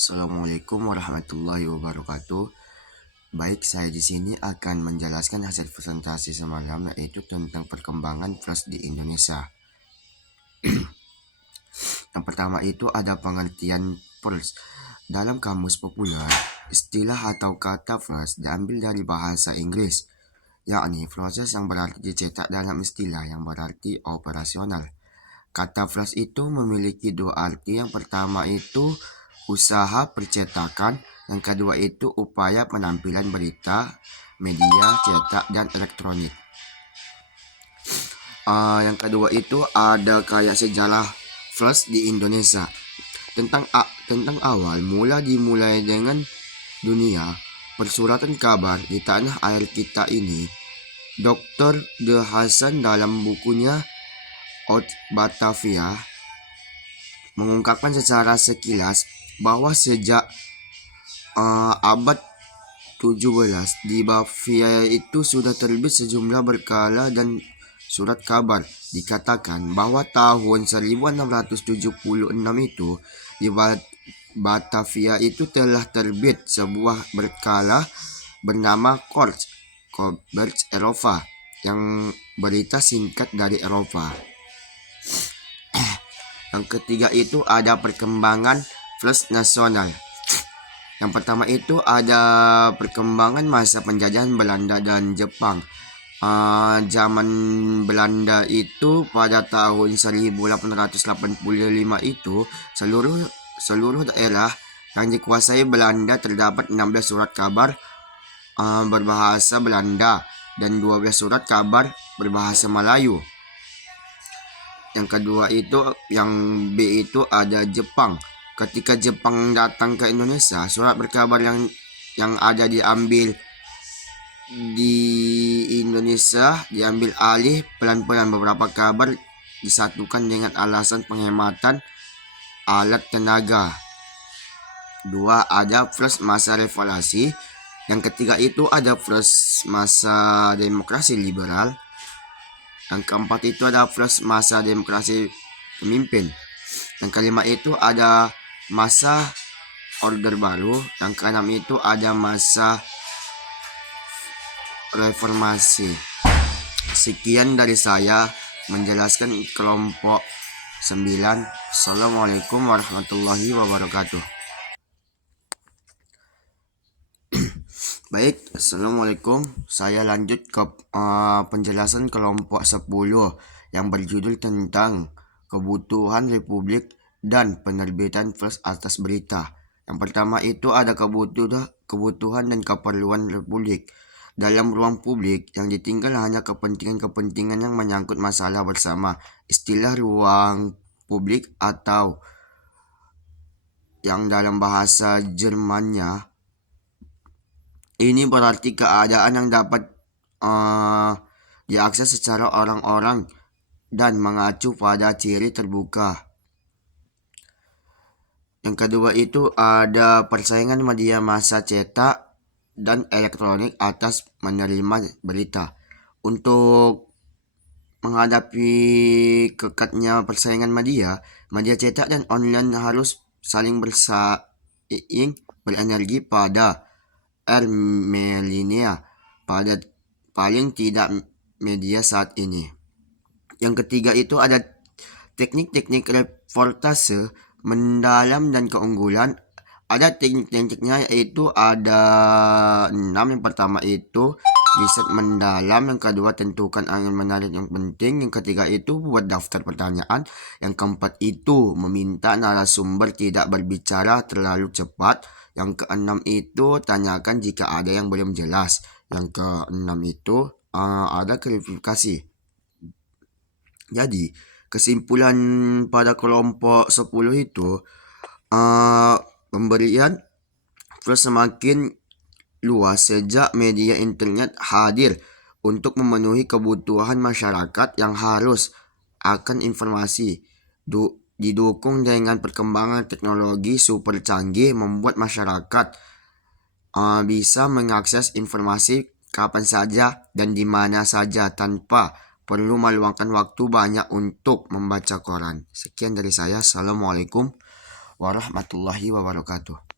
Assalamualaikum warahmatullahi wabarakatuh. Baik, saya di sini akan menjelaskan hasil presentasi semalam, yaitu tentang perkembangan flash di Indonesia. Yang pertama itu ada pengertian flash. Dalam kamus populer, istilah atau kata flash diambil dari bahasa Inggris, yakni proses yang berarti dicetak dalam istilah yang berarti operasional. Kata flash itu memiliki dua arti. Yang pertama itu usaha percetakan, yang kedua itu upaya penampilan berita, media cetak dan elektronik. Yang kedua itu ada kayak sejarah flash di Indonesia. Tentang awal mula dimulai dengan dunia persuratan kabar di tanah air kita ini. Dr. De Hasan dalam bukunya Out Batavia mengungkapkan secara sekilas bahwa sejak abad 17 di Batavia itu sudah terbit sejumlah berkala dan surat kabar. Dikatakan bahwa tahun 1676 itu di Batavia itu telah terbit sebuah berkala bernama Koberts Eropa, yang berita singkat dari Eropa. Yang ketiga itu ada perkembangan flash nasional. Yang pertama itu ada perkembangan masa penjajahan Belanda dan Jepang. Zaman Belanda itu pada tahun 1885 itu seluruh daerah yang dikuasai Belanda terdapat 16 surat kabar berbahasa Belanda dan 12 surat kabar berbahasa Melayu. Yang kedua itu, yang B itu ada Jepang. Ketika Jepang datang ke Indonesia, surat berkabar yang ada diambil di Indonesia diambil alih pelan-pelan. Beberapa kabar disatukan dengan alasan penghematan alat tenaga. Dua, ada flash masa reformasi. Yang ketiga itu ada flash masa demokrasi liberal. Yang keempat itu ada flash masa demokrasi pemimpin. Yang kelima itu ada masa order baru. Yang keenam itu ada masa reformasi. Sekian dari saya menjelaskan kelompok 9. Assalamualaikum warahmatullahi wabarakatuh. Baik, Assalamualaikum. Saya lanjut ke penjelasan kelompok 10 yang berjudul tentang kebutuhan Republik dan penerbitan flash atas berita. Yang pertama itu ada kebutuhan dan keperluan Republik. Dalam ruang publik yang ditinggal hanya kepentingan-kepentingan yang menyangkut masalah bersama. Istilah ruang publik atau yang dalam bahasa Jermannya ini berarti keadaan yang dapat diakses secara orang-orang dan mengacu pada ciri terbuka. Yang kedua itu ada persaingan media massa cetak dan elektronik atas menerima berita. Untuk menghadapi kekatnya persaingan media cetak dan online harus saling bersaing berenergi pada milenial, pada paling tidak media saat ini. Yang ketiga itu ada teknik-teknik reportase mendalam dan keunggulan. Ada teknik-tekniknya yaitu ada 6. Yang pertama itu riset mendalam. Yang kedua tentukan angin menarik yang penting. Yang ketiga itu buat daftar pertanyaan. Yang keempat itu meminta narasumber tidak berbicara terlalu cepat. Yang keenam itu tanyakan jika ada yang belum jelas. Yang keenam itu ada klarifikasi. Jadi kesimpulan pada kelompok 10 itu pemberian flash semakin luas sejak media internet hadir untuk memenuhi kebutuhan masyarakat yang harus akan informasi. Didukung dengan perkembangan teknologi super canggih membuat masyarakat bisa mengakses informasi kapan saja dan di mana saja tanpa perlu meluangkan waktu banyak untuk membaca koran. Sekian dari saya. Assalamualaikum warahmatullahi wabarakatuh.